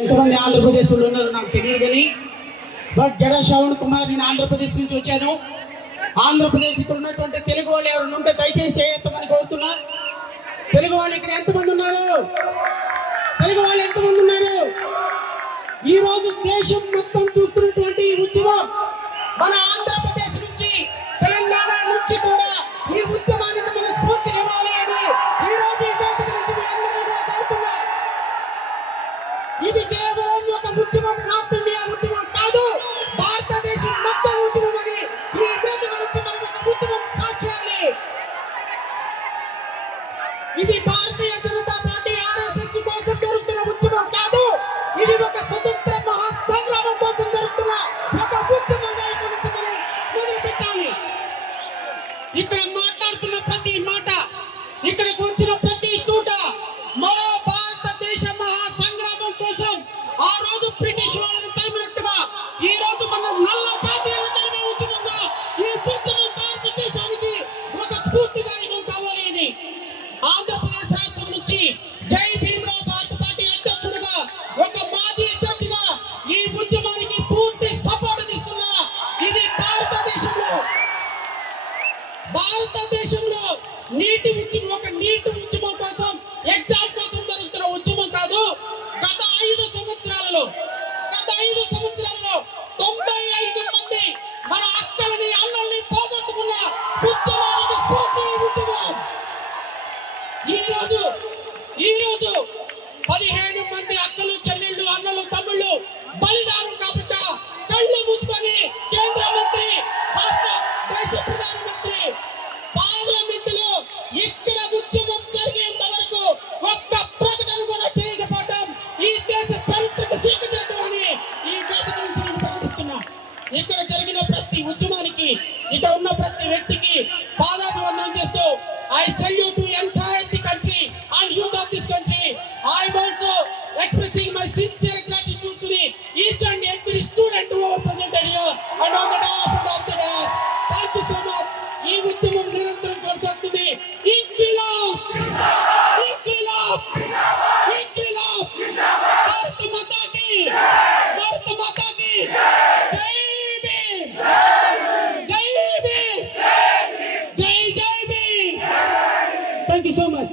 ఎంతమంది ఆంధ్రప్రదేశ్లో ఉన్నారో నాకు తెలియదు కానీ బట్ జడా శ్రవణ్ కుమార్, నేను ఆంధ్రప్రదేశ్ నుంచి వచ్చాను. ఆంధ్రప్రదేశ్ ఇక్కడ ఉన్నటువంటి తెలుగు వాళ్ళు ఎవరు ఉంటే దయచేసి చేయొత్తమని కోరుతున్నా. తెలుగు వాళ్ళు ఇక్కడ ఎంతమంది ఉన్నారు? తెలుగు వాళ్ళు ఎంతమంది ఉన్నారు? ఈ రోజు దేశం మొత్తం చూస్తున్నటువంటి ఈ ఉద్యమం మన ఆంధ్రప్రదేశ్ నుంచి, తెలంగాణ నుంచి కూడా ఈ ఉద్యమానికి మన స్ఫూర్తిని ఇవ్వాలి అని ఈ రోజు ఈ వేదిక నుంచి మీ అందరినీ కూడా కోరుతున్నా. ఇది కేవలం ఒక ఉద్యమం, నార్త్ ఇండియా ఉద్యమం కాదు, భారతదేశం మొత్తం ఉద్యమం అని ఈ వేదిక నుంచి మనం ఒక ఉద్యమం స్టార్ట్ చేయాలి. ఇది భారతీయ జనతా పార్టీ ఆర్ఎస్ఎస్ కోసం జరుగుతున్న ఉద్యమం కాదు, ఇది ఒక స్వతంత్ర మహాసంగ్రామం కోసం జరుగుతున్న ఒక ఉద్యమంగా ఇక్కడ నుంచి మనం మొదలు పెట్టాలి. ఇక్కడ మాట్లాడుతున్న ప్రతి మాట, ఇక్కడికి వచ్చిన ప్రతి తూట మరో భారతదేశ మహాసంగ్రామం కోసం ఆ రోజు బ్రిటిష్ వాళ్ళని తరిమినట్టుగా ఈ రోజు మన నల్ల జాతీయుల తరిమే ఉద్యమంగా ఈ ఉద్యమం భారతదేశానికి ఒక స్ఫూర్తిదాయకం కావాలి అని ఆంధ్రప్రదేశ్ రాష్ట్రం నుంచి జై భీమరావు భారత పార్టీ అధ్యక్షుడిగా, ఒక మాజీ జడ్జిగా ఈ ఉద్యమానికి పూర్తి సపోర్ట్ ఇస్తున్నా. ఇది భారతదేశంలో నీటి ఉద్యమం, ఒక నీటి ఉద్యమం కోసం, ఎగ్జామ్ కోసం జరుగుతున్న ఉద్యమం కాదు. గత 5 సంవత్సరాలలో 95 మంది మన అక్కలని అన్నల్ని పోగొట్టుకున్న ఉద్యమానికి స్ఫూర్తి ఉద్యమం. ఈ రోజు 15 మంది అక్కలు, చెల్లెళ్ళు, అన్నలు, తమ్ముళ్ళు బలిదానం కాబట్టి కళ్ళు మూసుకొని కేంద్ర మంత్రి, రాష్ట్ర దేశ ప్రధానమంత్రి పార్లమెంట్ లో ఇక్కడ ఉద్యమం జరిగేంత వరకు ఒక్క ప్రకటన కూడా చేయకపోవడం ఈ దేశ చరిత్రకు సిగ్గుచేటు అని ఈ వేదిక నుంచి నేను ప్రకటిస్తున్నా. ఇక్కడ జరిగిన ప్రతి ఉద్యమానికి, ఇక్కడ ఉన్న ప్రతి వ్యక్తికి పాదాభివందనం చేస్తూ I salute to entire the country and youth of this country. I am also expressing my sincere gratitude to the each and every student who are presented here and on the dais and off the dais. Thank you so much. ఈ ఉద్యమం నిరంతరం కొనసాగుతుంది. ఇంక్విలాబ్ ఇంక్విలాబ్ ఇంక్విలాబ్ భారత మాతాకి జై భీమ్, జై భీమ్, జై జై Bhim. Thank you so much.